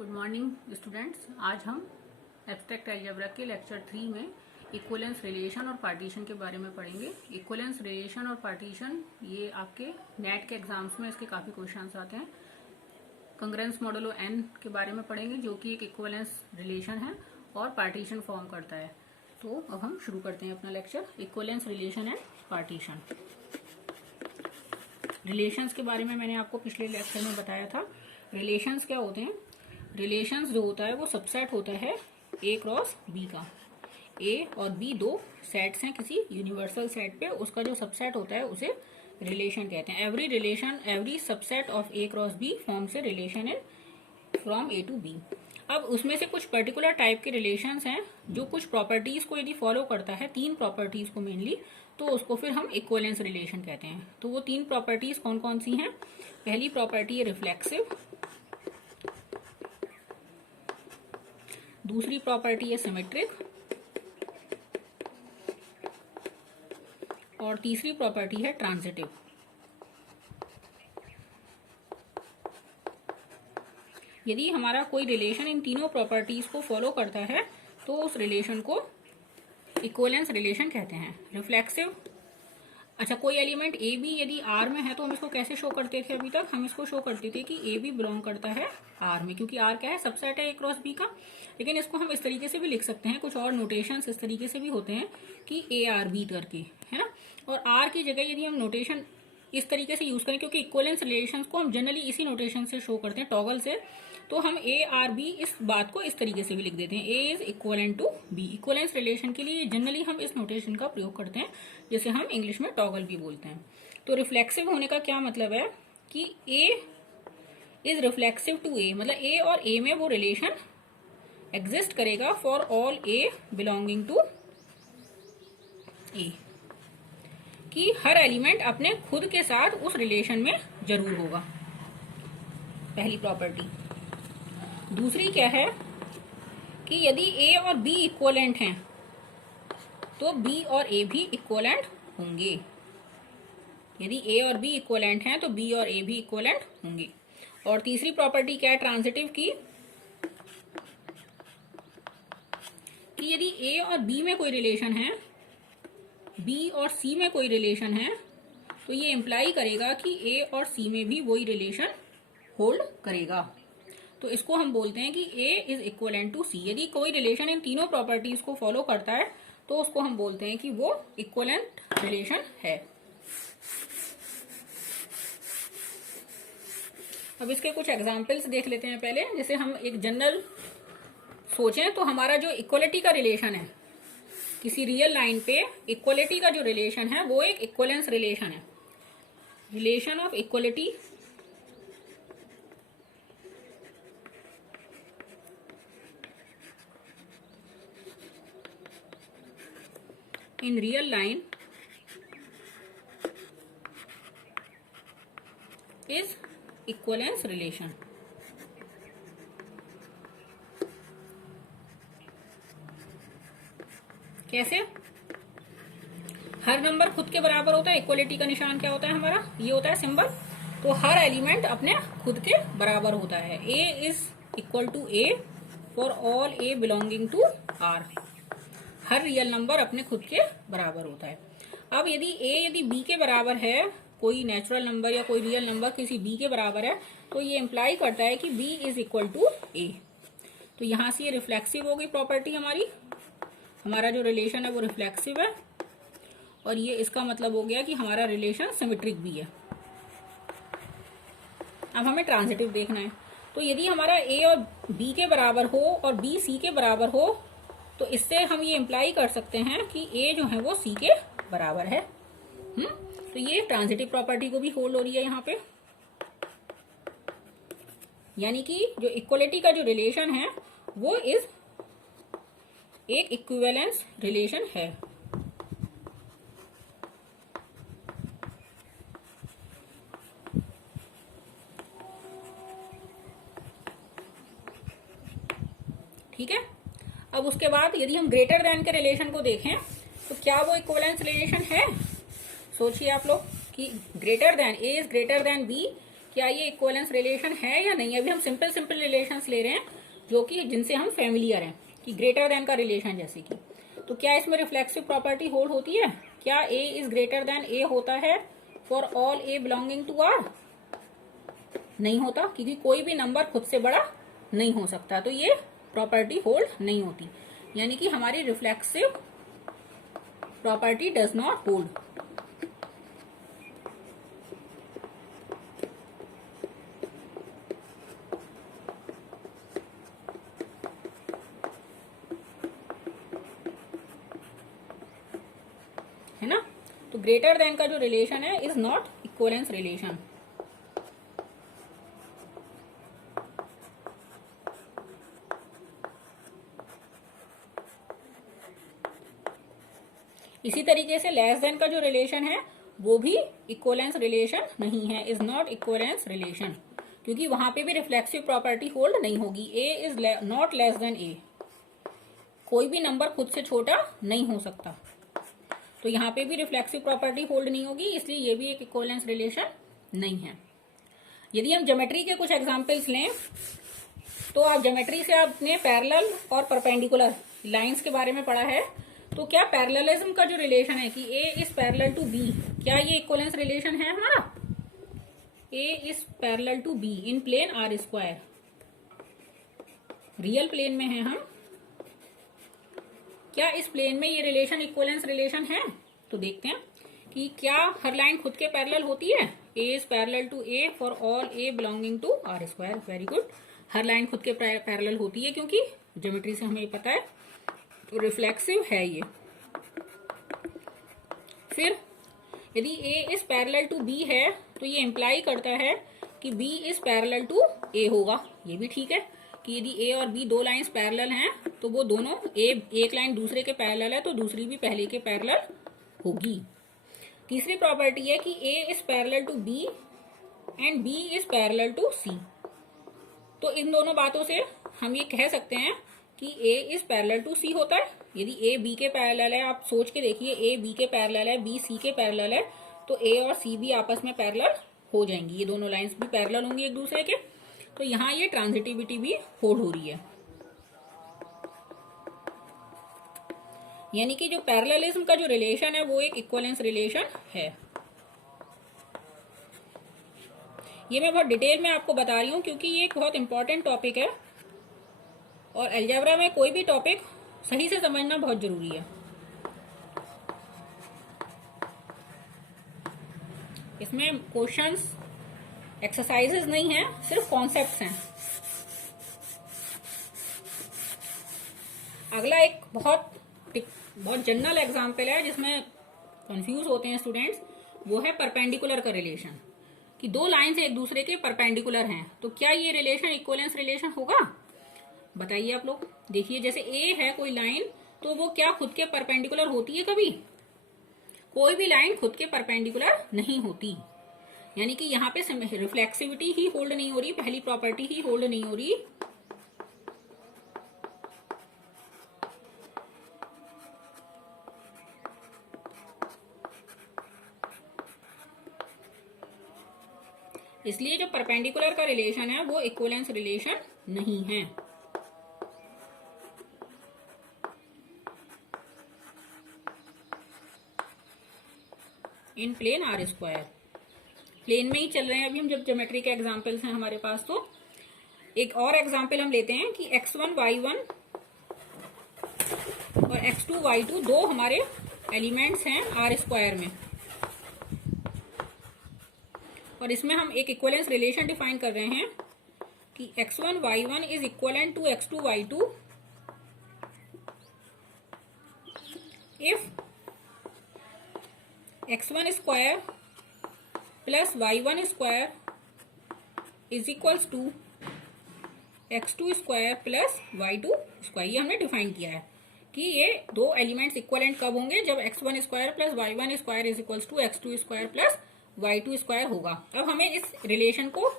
Good morning students. आज हम abstract algebra के लेक्चर 3 में इक्विवेलेंस रिलेशन और पार्टीशन के बारे में पढ़ेंगे। इक्विवेलेंस रिलेशन और पार्टीशन ये आपके नेट के एग्जाम्स में इसके काफ़ी क्वेश्चंस आते हैं। कंग्रेंस मॉडुलो एन के बारे में पढ़ेंगे जो कि एक इक्विवेलेंस रिलेशन है और पार्टीशन फॉर्म करता है। तो अब हम शुरू करते हैं अपना lecture, equivalence relation and partition. Relations के बारे में मैंने आपको पिछले लेक्चर में बताया था। रिलेशंस क्या होते हैं? रिलेशंस जो होता है वो सबसेट होता है ए क्रॉस बी का। ए और बी दो सेट्स हैं किसी यूनिवर्सल सेट पे, उसका जो सबसेट होता है उसे रिलेशन कहते हैं। Every subset of A cross B forms a relation in from A to B. अब उसमें से कुछ पर्टिकुलर टाइप के रिलेशंस हैं जो कुछ प्रॉपर्टीज को यदि फॉलो करता है, तीन प्रॉपर्टीज को मेनली, तो उसको फिर हम इक्विवेलेंस रिलेशन कहते हैं। तो वो तीन प्रॉपर्टीज कौन कौन सी हैं? पहली प्रॉपर्टी है रिफ्लेक्सिव, दूसरी प्रॉपर्टी है सिमेट्रिक और तीसरी प्रॉपर्टी है ट्रांजिटिव। यदि हमारा कोई रिलेशन इन तीनों प्रॉपर्टीज को फॉलो करता है तो उस रिलेशन को इक्विवेलेंस रिलेशन कहते हैं। रिफ्लेक्सिव, अच्छा कोई एलिमेंट ए बी यदि आर में है तो हम इसको कैसे शो करते थे? अभी तक हम इसको शो करते थे कि ए बी बिलोंग करता है आर में, क्योंकि आर क्या है? सबसेट है ए क्रॉस बी का। लेकिन इसको हम इस तरीके से भी लिख सकते हैं, कुछ और नोटेशंस इस तरीके से भी होते हैं कि ए आर बी करके, है ना। और आर की जगह यदि हम नोटेशन इस तरीके से यूज करें, क्योंकि इक्विवेलेंस रिलेशंस को हम जनरली इसी नोटेशन से शो करते हैं, टॉगल से, तो हम ए आर बी इस बात को इस तरीके से भी लिख देते हैं, A is equivalent to B. Equivalence relation के लिए जनरली हम इस नोटेशन का प्रयोग करते हैं, जिसे हम इंग्लिश में टॉगल भी बोलते हैं। तो रिफ्लेक्सिव होने का क्या मतलब है कि A is reflexive to A, मतलब ए और ए में वो रिलेशन एग्जिस्ट करेगा for all A belonging to A, कि हर एलिमेंट अपने खुद के साथ उस रिलेशन में जरूर होगा, पहली प्रॉपर्टी। दूसरी क्या है कि यदि ए और बी इक्विवेलेंट हैं तो बी और ए भी इक्विवेलेंट होंगे। यदि ए और बी इक्विवेलेंट हैं तो बी और ए भी इक्विवेलेंट होंगे। और तीसरी प्रॉपर्टी क्या है ट्रांजिटिव की, कि यदि ए और बी में कोई रिलेशन है, बी और सी में कोई रिलेशन है, तो ये इंप्लाई करेगा कि ए और सी में भी वही रिलेशन होल्ड करेगा। तो इसको हम बोलते हैं कि ए इज इक्विवेलेंट टू सी। यदि कोई रिलेशन इन तीनों प्रॉपर्टीज को फॉलो करता है तो उसको हम बोलते हैं कि वो इक्विवेलेंट रिलेशन है। अब इसके कुछ एग्जांपल्स देख लेते हैं पहले। जैसे हम एक जनरल सोचें तो हमारा जो इक्वलिटी का रिलेशन है किसी रियल लाइन पे, इक्वलिटी का जो रिलेशन है वो एक इक्विवेलेंस रिलेशन है। Relation of equality in real line is equivalence relation। कैसे? हर नंबर खुद के बराबर होता है। इक्वलिटी का निशान क्या होता है हमारा? ये होता है सिंबल। तो हर एलिमेंट अपने खुद के बराबर होता है। A is equal to A for all A belonging to R. हर रियल नंबर अपने खुद के बराबर होता है। अब यदि बी के बराबर है, कोई नेचुरल नंबर या कोई रियल नंबर किसी बी के बराबर है, तो ये इंप्लाई करता है कि बी इज इक्वल टू ए। तो यहां से ये रिफ्लेक्सिव हो गई प्रॉपर्टी हमारी। हमारा जो रिलेशन है वो रिफ्लेक्सिव है और ये इसका मतलब हो गया कि हमारा रिलेशन सिमेट्रिक भी है। अब हमें ट्रांजिटिव देखना है। तो यदि हमारा ए और बी के बराबर हो और बी सी के बराबर हो, तो इससे हम ये इंप्लाई कर सकते हैं कि ए जो है वो सी के बराबर है। तो ये ट्रांजिटिव प्रॉपर्टी को भी होल्ड हो रही है यहाँ पे। यानी कि जो इक्वलिटी का जो रिलेशन है वो इज एक इक्विवेलेंस रिलेशन है। ठीक है। अब उसके बाद यदि हम ग्रेटर देन के रिलेशन को देखें तो क्या वो इक्विवेलेंस रिलेशन है? सोचिए आप लोग कि greater than, A is greater than B क्या ये इक्विवेलेंस रिलेशन है या नहीं। अभी हम सिंपल रिलेशंस ले रहे हैं जो कि जिनसे हम फेमिलियर हैं, कि ग्रेटर देन का रिलेशन जैसे कि। तो क्या इसमें रिफ्लेक्सिव प्रॉपर्टी होल्ड होती है। क्या A is greater than A होता है for all A belonging to R. नहीं होता, क्योंकि कोई भी नंबर खुद से बड़ा नहीं हो सकता, तो ये प्रॉपर्टी होल्ड नहीं होती, यानी कि हमारी reflexive property does not hold. है ना। तो ग्रेटर देन का जो रिलेशन है इज नॉट इक्विवेलेंस रिलेशन। इसी तरीके से लेस देन का जो रिलेशन है वो भी इक्विवेलेंस रिलेशन नहीं है, इज नॉट इक्विवेलेंस रिलेशन, क्योंकि वहां पे भी रिफ्लेक्सिव प्रॉपर्टी होल्ड नहीं होगी। ए इज नॉट लेस देन ए, कोई भी नंबर खुद से छोटा नहीं हो सकता, तो यहाँ पे भी रिफ्लेक्सिव प्रॉपर्टी होल्ड नहीं होगी, इसलिए ये भी एक इक्विवेलेंस रिलेशन नहीं है। यदि हम ज्योमेट्री के कुछ एग्जांपल्स लें तो आप ज्योमेट्री से आपने पैरेलल और परपेंडिकुलर लाइंस के बारे में पढ़ा है। तो क्या पैरेललिज्म का जो रिलेशन है कि A is parallel to B, क्या ये इक्विवेलेंस रिलेशन है हमारा। A is parallel to B in plane R square, real plane में है हम, क्या इस प्लेन में ये रिलेशन इक्विवेलेंस रिलेशन है। तो देखते हैं कि क्या हर लाइन खुद के पैरेलल होती है। A is parallel to A for all A belonging to R square. Very good, हर लाइन खुद के पैरेलल होती है क्योंकि ज्योमेट्री से हमें पता है, तो रिफ्लेक्सिव है ये। फिर यदि ए इज पैरेलल टू बी है तो ये इंप्लाई करता है कि बी इज पैरेलल टू ए होगा, ये भी ठीक है कि यदि ए और बी दो लाइंस पैरेलल हैं तो वो दोनों एक लाइन दूसरे के पैरेलल है तो दूसरी भी पहले के पैरेलल होगी। तीसरी प्रॉपर्टी है कि A is parallel to B and B is parallel to C. तो इन दोनों बातों से हम ये कह सकते हैं कि ए इज पैरेलल टू सी होता है। यदि ए बी के पैरेलल है, आप सोच के देखिए, ए बी के पैरेलल है, बी सी के पैरेलल है, तो ए और सी भी आपस में पैरेलल हो जाएंगी, ये दोनों लाइंस भी पैरेलल होंगी एक दूसरे के, तो यहाँ ये ट्रांजिटिविटी भी होल्ड हो रही है। यानी कि जो पैरेललिज्म का जो रिलेशन है वो एक इक्विवेलेंस रिलेशन है। ये मैं बहुत डिटेल में आपको बता रही हूँ क्योंकि ये एक बहुत इंपॉर्टेंट टॉपिक है और अलजेब्रा में कोई भी टॉपिक सही से समझना बहुत जरूरी है। इसमें क्वेश्चंस एक्सरसाइजेस नहीं है, सिर्फ कॉन्सेप्ट्स हैं। अगला एक बहुत जनरल एग्जाम्पल है जिसमें कंफ्यूज होते हैं स्टूडेंट्स, वो है परपेंडिकुलर का रिलेशन, कि दो लाइंस एक दूसरे के परपेंडिकुलर हैं, तो क्या ये रिलेशन इक्विवेलेंस रिलेशन होगा। बताइए आप लोग। देखिए जैसे ए है कोई लाइन, तो वो क्या खुद के परपेंडिकुलर होती है कभी। कोई भी लाइन खुद के परपेंडिकुलर नहीं होती, यानी कि यहाँ पे रिफ्लेक्सिविटी ही होल्ड नहीं हो रही, पहली प्रॉपर्टी ही होल्ड नहीं हो रही। इसलिए जो परपेंडिकुलर का रिलेशन है वो इक्विवेलेंस रिलेशन नहीं है। इन प्लेन आर स्क्वायर, प्लेन में ही चल रहे हैं अभी हम, जब ज्योमेट्री के एग्जांपल्स हैं हमारे पास। तो एक और एग्जांपल हम लेते हैं कि x1 y1 और x2 y2 दो हमारे एलिमेंट्स हैं आर स्क्वायर में, और इसमें हम एक इक्विवेलेंस रिलेशन डिफाइन कर रहे हैं कि x1 y1 is equivalent to x2 y2 if x1 square plus y1 square is equals to x2 square plus y2 square. ये हमने डिफाइन किया है कि ये दो एलिमेंट्स इक्वलेंट कब होंगे, जब x1 square plus y1 square is equals to x2 square plus y2 square होगा। अब हमें इस रिलेशन को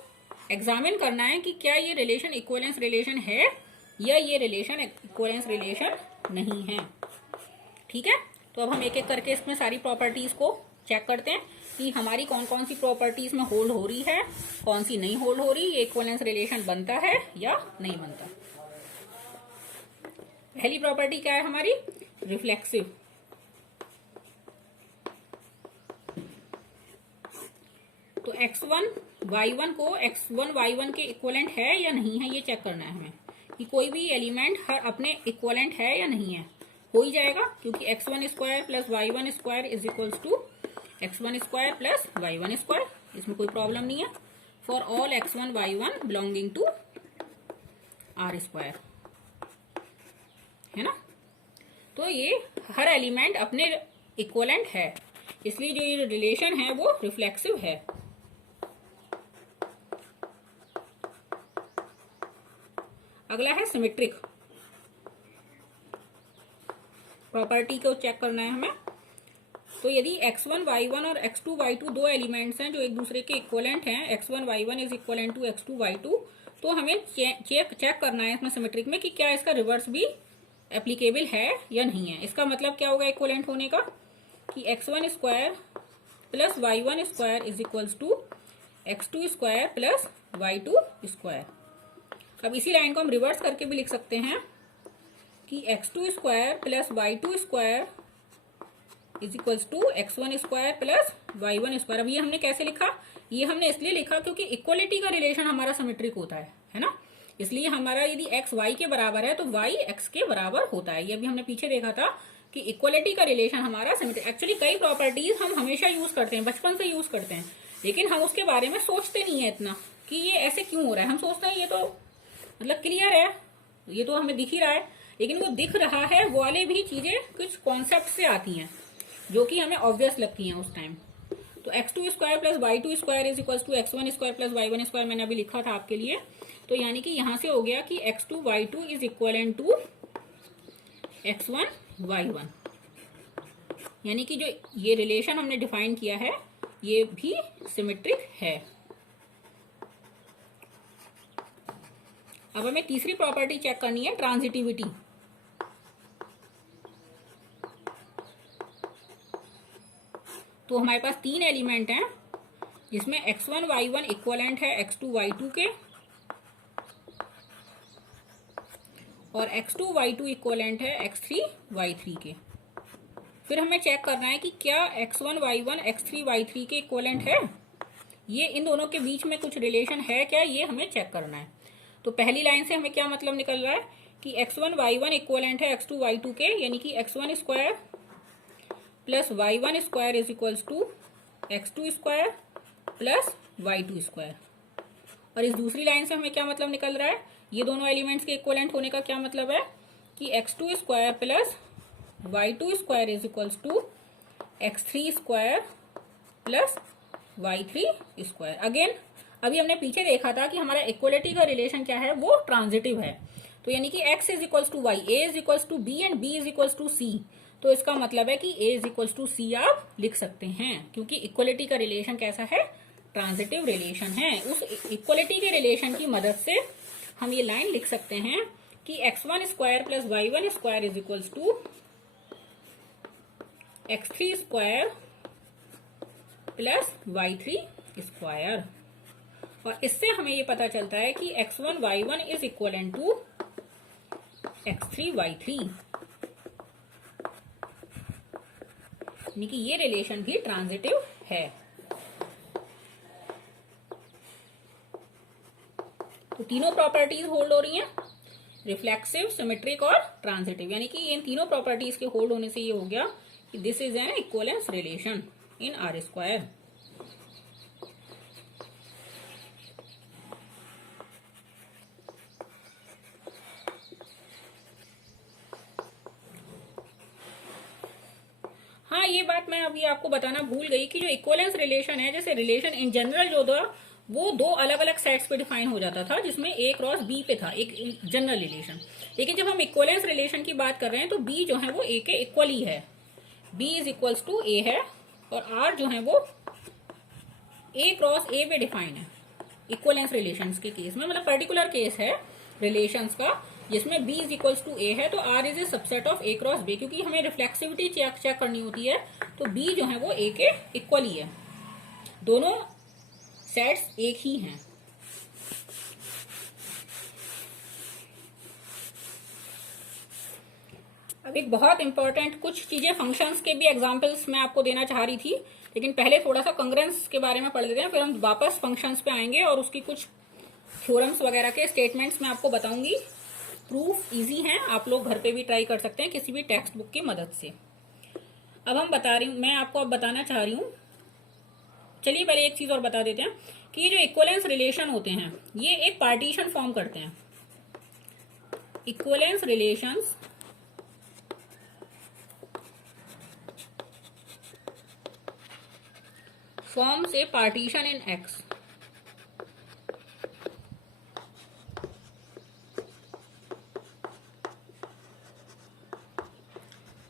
एग्जामिन करना है कि क्या ये रिलेशन इक्विवेलेंस रिलेशन है या ये रिलेशन इक्विवेलेंस रिलेशन नहीं है। ठीक है, तो अब हम एक एक करके इसमें सारी प्रॉपर्टीज को चेक करते हैं कि हमारी कौन कौन सी प्रॉपर्टीज में होल्ड हो रही है, कौन सी नहीं होल्ड हो रही, ये इक्विवेलेंस रिलेशन बनता है या नहीं बनता। पहली प्रॉपर्टी क्या है हमारी, रिफ्लेक्सिव। तो x1 y1 को x1 y1 के इक्विवेलेंट है या नहीं है, ये चेक करना है हमें कि कोई भी एलिमेंट हर अपने इक्विवेलेंट है या नहीं है। हो ही जाएगा क्योंकि x1 square plus y1 square is equals to x1 square plus y1 square, इसमें कोई प्रॉब्लम नहीं है। For all x1 y1 belonging to r square, है ना। तो ये हर एलिमेंट अपने इक्विवेलेंट है, इसलिए जो ये रिलेशन है वो रिफ्लेक्सिव है। अगला है सिमेट्रिक। प्रॉपर्टी को चेक करना है हमें। तो यदि x1 y1 और x2 y2 दो एलिमेंट्स हैं जो एक दूसरे के इक्विवेलेंट हैं, x1 y1 is equivalent to x2 y2, तो हमें चेक करना है इसमें सिमेट्रिक में कि क्या इसका रिवर्स भी एप्लीकेबल है या नहीं है। इसका मतलब क्या होगा इक्विवेलेंट होने का, कि x1 square plus y1 square is equals to x2 square plus y2 square. अब इसी लाइन को हम रिवर्स करके भी लिख सकते हैं कि x2 square plus y2 square is equals to x1 square plus y1 square. अब ये हमने कैसे लिखा, ये हमने इसलिए लिखा क्योंकि इक्वलिटी का रिलेशन हमारा सिमेट्रिक होता है ना। इसलिए हमारा यदि x y के बराबर है तो y x के बराबर होता है। ये भी हमने पीछे देखा था कि इक्वलिटी का रिलेशन हमारा सिमेट्रिक। एक्चुअली कई प्रॉपर्टीज हम हमेशा यूज करते हैं, बचपन से यूज करते हैं, लेकिन हम उसके बारे में सोचते नहीं है इतना कि ये ऐसे क्यों हो रहा है। हम सोचते हैं ये तो मतलब क्लियर है, ये तो हमें दिख ही रहा है, लेकिन वो दिख रहा है वो वाले भी चीजें कुछ कॉन्सेप्ट से आती हैं जो कि हमें ऑब्वियस लगती हैं उस टाइम। तो x2 square plus y2 square is equal to x1 square plus y1 square मैंने अभी लिखा था आपके लिए। तो यानी कि यहां से हो गया कि x2 y2 is equivalent to x1 y1, यानी कि जो ये रिलेशन हमने डिफाइन किया है ये भी सिमेट्रिक है। अब हमें तीसरी प्रॉपर्टी चेक करनी है, ट्रांजिटिविटी। तो हमारे पास तीन एलिमेंट हैं जिसमें x1 y1 इक्वलेंट है x2 y2 के और x2 y2 इक्वलेंट है x3 y3 के। फिर हमें चेक करना है कि क्या x1 y1 x3 y3 के इक्वलेंट है, ये इन दोनों के बीच में कुछ रिलेशन है क्या, ये हमें चेक करना है। तो पहली लाइन से हमें क्या मतलब निकल रहा है कि x1 y1 इक्वलेंट है x2 y2 के, यानी कि x1 square plus y1 square is equals to x2 square plus y2 square. और इस दूसरी लाइन से हमें क्या मतलब निकल रहा है, ये दोनों एलिमेंट्स के इक्वलेंट होने का क्या मतलब है कि x2 square plus y2 square is equals to x3 square plus y3 square. Again अभी हमने पीछे देखा था कि हमारा इक्वलिटी का रिलेशन क्या है, वो ट्रांजिटिव है। तो यानी कि x is equals to y, a is equals to b and b is equals to c। तो इसका मतलब है कि a is equals to c आप लिख सकते हैं, क्योंकि इक्वलिटी का रिलेशन कैसा है, ट्रांजिटिव रिलेशन है। उस इक्वलिटी के रिलेशन की मदद से हम ये लाइन लिख सकते हैं कि x1 square plus y1 square is equals to x3 square plus y3 square. और इससे हमें ये पता चलता है कि x1 y1 is equivalent to x3 y3, यानी कि ये रिलेशन भी ट्रांजिटिव है। तो तीनों प्रॉपर्टीज होल्ड हो रही हैं, रिफ्लेक्सिव, सिमेट्रिक और ट्रांजिटिव, यानी कि इन तीनों प्रॉपर्टीज के होल्ड होने से ये हो गया कि this is an equivalence relation in are square. हाँ, ये बात मैं अभी आपको बताना भूल गई कि जो इक्विवेलेंस रिलेशन है, जैसे रिलेशन इन जनरल जो था वो दो अलग अलग सेट्स पे डिफाइन हो जाता था, जिसमें ए क्रॉस बी पे था एक जनरल रिलेशन। लेकिन जब हम इक्विवेलेंस रिलेशन की बात कर रहे हैं तो बी जो है वो ए के इक्वल ही है, बी इज इक्वल्स टू ए है, और आर जो है वो ए क्रॉस ए पे डिफाइन है इक्विवेलेंस रिलेशंस के केस में, मतलब पर्टिकुलर केस है रिलेशंस का जिसमें B is equals to A है, तो R is a subset of A cross B, क्योंकि हमें रिफ्लेक्सिविटी चेक करनी होती है, तो B जो है वो A के इक्वल ही है, दोनों सेट्स एक ही हैं। अब एक बहुत इंपॉर्टेंट कुछ चीजें फंक्शंस के भी एग्जांपल्स मैं आपको देना चाह रही थी, लेकिन पहले थोड़ा सा कंग्रेंस के बारे में पढ़ लेते हैं, फिर हम वापस फंक्शंस पे आएंगे और उसकी कुछ थ्योरम्स वगैरह के स्टेटमेंट्स मैं आपको बताऊंगी। प्रूफ इजी है, आप लोग घर पे भी ट्राई कर सकते हैं किसी भी टेक्स्ट बुक की मदद से। अब मैं आपको अब बताना चाह रही हूँ, चलिए पहले एक चीज और बता देते हैं कि ये जो इक्विवेलेंस रिलेशन होते हैं ये एक पार्टीशन फॉर्म करते हैं। Equivalence relations forms a partition in X.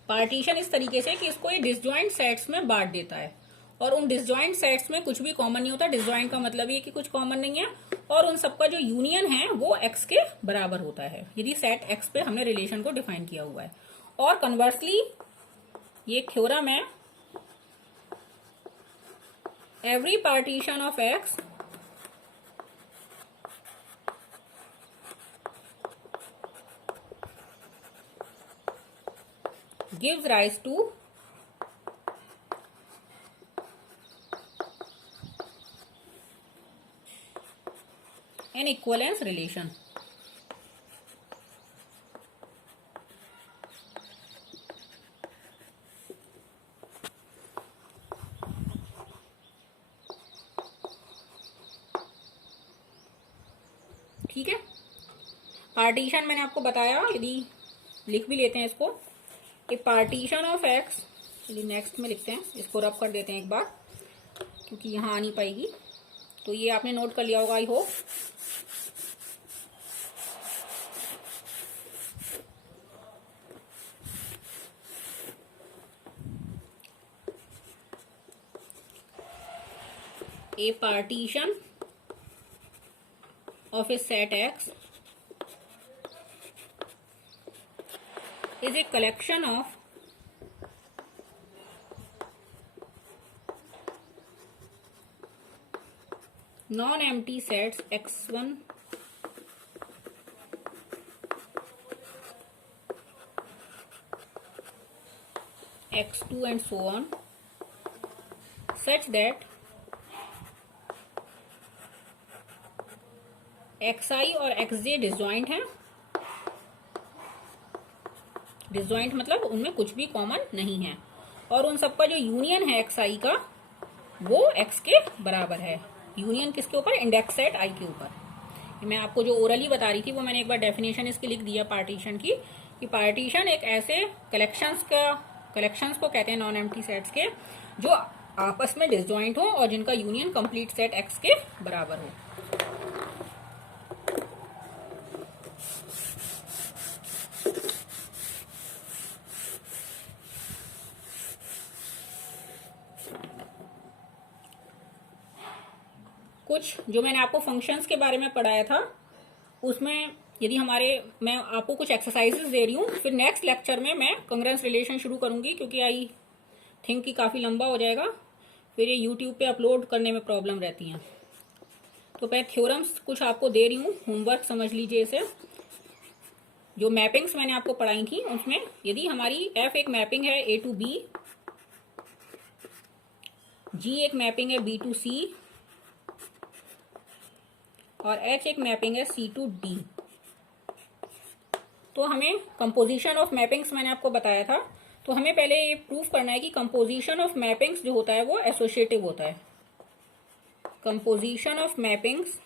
Partition इस तरीके से कि इसको ये डिसजॉइंट सेट्स में बांट देता है, और उन डिसजॉइंट सेट्स में कुछ भी कॉमन नहीं होता। डिसजॉइंट का मतलब ये कि कुछ कॉमन नहीं है, और उन सबका जो यूनियन है वो X के बराबर होता है, यदि सेट X पे हमने रिलेशन को डिफाइन किया हुआ है। और कन्वर्सली ये थ्योरम है, every partition of X gives rise to an equivalence relation. ठीक है, पार्टीशन मैंने आपको बताया, यदि लिख भी लेते हैं इसको, ए पार्टीशन ऑफ एक्स, चलिए नेक्स्ट में लिखते हैं, इसको रब कर देते हैं एक बार क्योंकि यहाँ आ नहीं पाएगी, तो ये आपने नोट कर लिया होगा I hope. A partition of a set X is a collection of non-empty sets X1, X2 and so on, such that XI और XJ डिसजॉइंट हैं। डिसजॉइंट मतलब उनमें कुछ भी कॉमन नहीं है, और उन सबका जो यूनियन है XI का वो X के बराबर है। यूनियन किसके ऊपर? इंडेक्स सेट I के ऊपर। मैं आपको जो ओरली बता रही थी वो मैंने एक बार डेफिनेशन इसकी लिख दिया पार्टीशन की, कि पार्टीशन एक ऐसे कलेक्शंस को कहते हैं नॉन एम्प्टी सेट्स के, जो आपस में डिसजॉइंट हो और जिनका यूनियन कंप्लीट सेट X के बराबर हो। कुछ जो मैंने आपको फंक्शंस के बारे में पढ़ाया था उसमें यदि मैं आपको कुछ एक्सरसाइजेस दे रही हूँ, फिर नेक्स्ट लेक्चर में मैं कंग्रेंस रिलेशन शुरू करूंगी, क्योंकि आई थिंक कि काफ़ी लंबा हो जाएगा, फिर ये यूट्यूब पे अपलोड करने में प्रॉब्लम रहती हैं। तो मैं थ्योरम्स कुछ आपको दे रही हूँ, होमवर्क समझ लीजिए इसे। जो मैपिंग्स मैंने आपको पढ़ाई थी उसमें यदि हमारी F एक मैपिंग है A to B, G एक मैपिंग है B to C, और H एक मैपिंग है C to D, तो हमें कंपोजिशन ऑफ मैपिंग्स मैंने आपको बताया था, तो हमें पहले ये प्रूफ करना है कि कंपोजिशन ऑफ मैपिंग्स जो होता है वो एसोसिएटिव होता है। Composition of mappings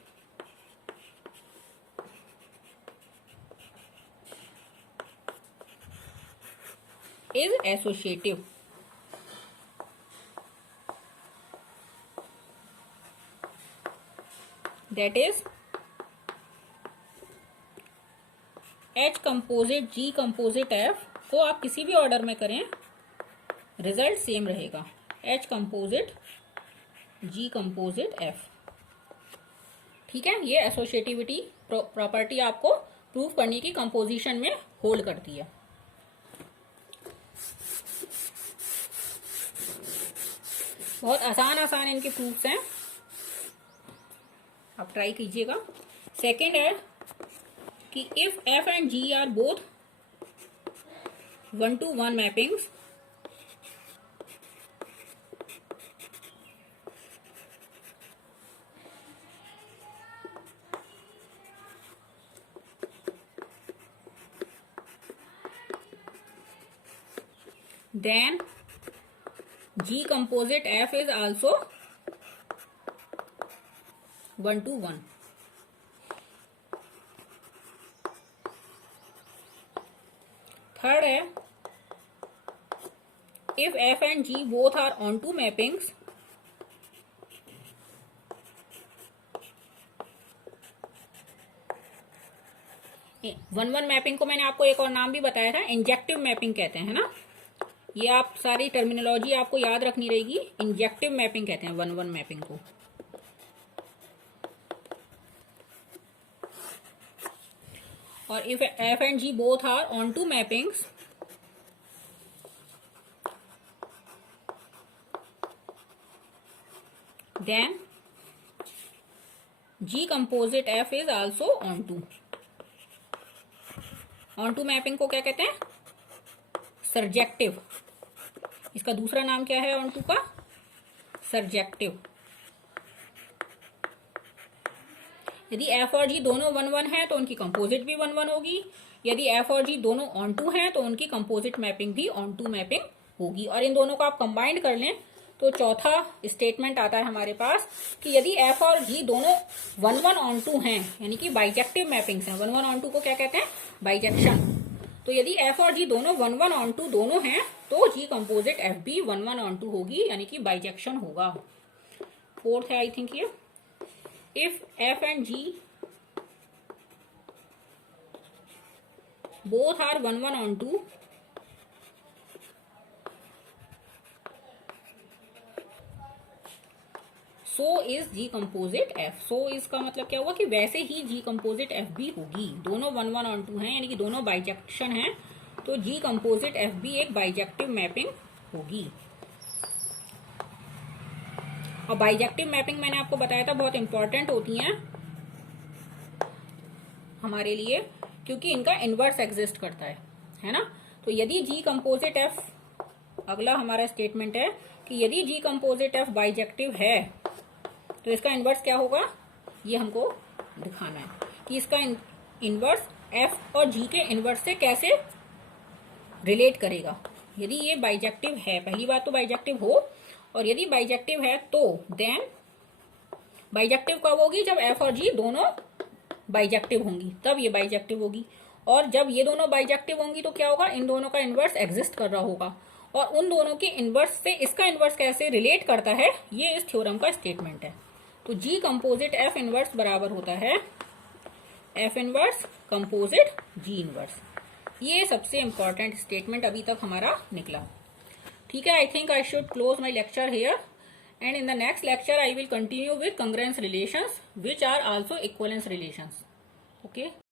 is associative. That is H composite G composite F को आप किसी भी ऑर्डर में करें रिजल्ट सेम रहेगा, H composite G composite F। ठीक है, ये एसोसिएटिविटी प्रॉपर्टी आपको प्रूव करने की कंपोजिशन में होल्ड करती है। बहुत आसान आसान इनके प्रूफ्स हैं, आप ट्राई कीजिएगा। सेकेंड है कि if F and G are both 1-to-1 mappings, then G composite F is also 1-to-1. Third है if F and G both are onto mappings, one one mapping को मैंने आपको एक और नाम भी बताया था, इंजेक्टिव मैपिंग कहते हैं ना। ये आप सारी टर्मिनोलॉजी आपको याद रखनी रहेगी। इंजेक्टिव मैपिंग कहते हैं वन वन मैपिंग को। और if F and G both are onto mappings, then G composite F is also onto. Onto mapping को क्या कहते हैं? सर्जेक्टिव। इसका दूसरा नाम क्या है ऑन टू का? सर्जेक्टिव। यदि एफ और जी दोनों 1-1 है तो उनकी कंपोजिट भी 1-1 होगी। यदि एफ और जी दोनों ऑन टू है तो उनकी कंपोजिट मैपिंग भी ऑन टू मैपिंग होगी। और इन दोनों को आप कंबाइंड कर लें तो चौथा स्टेटमेंट आता है हमारे पास कि यदि एफ और जी दोनों 1-1 ऑन टू हैं, यानी कि बाइजेक्टिव मैपिंग्स हैं। 1-1 ऑन टू को क्या कहते हैं? बाइजेक्शन। तो यदि एफ और जी दोनों 1-1 ऑन टू दोनों हैं तो जी कंपोजिट एफ भी 1-1 ऑन टू होगी, यानी कि बाइजेक्शन होगा। फोर्थ है आई थिंक ये, if F and G both are 1-1 onto, so is G composite F. So is का मतलब क्या हुआ कि वैसे ही जी कंपोजिट एफ भी होगी। दोनों 1-1 ऑन टू हैं, यानी कि दोनों बाइजेक्शन हैं, तो जी कंपोजिट एफ भी एक बाइजेक्टिव मैपिंग होगी। और बाइजेक्टिव मैपिंग मैंने आपको बताया था बहुत इंपॉर्टेंट होती हैं हमारे लिए, क्योंकि इनका इनवर्स एग्जिस्ट करता है ना। तो यदि जी कंपोजिट एफ, अगला हमारा स्टेटमेंट है कि यदि जी कंपोजिट एफ बाइजेक्टिव है तो इसका इनवर्स क्या होगा, ये हमको दिखाना है कि इसका इनवर्स एफ और जी के इनवर्स से कैसे रिलेट करेगा। यदि ये बाइजेक्टिव है, पहली बात तो बाइजेक्टिव हो, और यदि बाइजेक्टिव है तो देन बाइजेक्टिव कब होगी? जब एफ और जी दोनों बाइजेक्टिव होंगी, तब ये बाइजेक्टिव होगी। और जब ये दोनों बाइजेक्टिव होंगी तो क्या होगा? इन दोनों का इनवर्स एग्जिस्ट कर रहा होगा, और उन दोनों के इनवर्स से इसका इनवर्स कैसे रिलेट करता है, ये इस थ्योरम का स्टेटमेंट है। तो जी कंपोजिट एफ इनवर्स बराबर होता है एफ इनवर्स कंपोजिट जी इनवर्स। ये सबसे इंपॉर्टेंट स्टेटमेंट अभी तक हमारा निकला। ठीक है, I think I should close my lecture here, and in the next lecture I will continue with congruence relations which are also equivalence relations. Okay.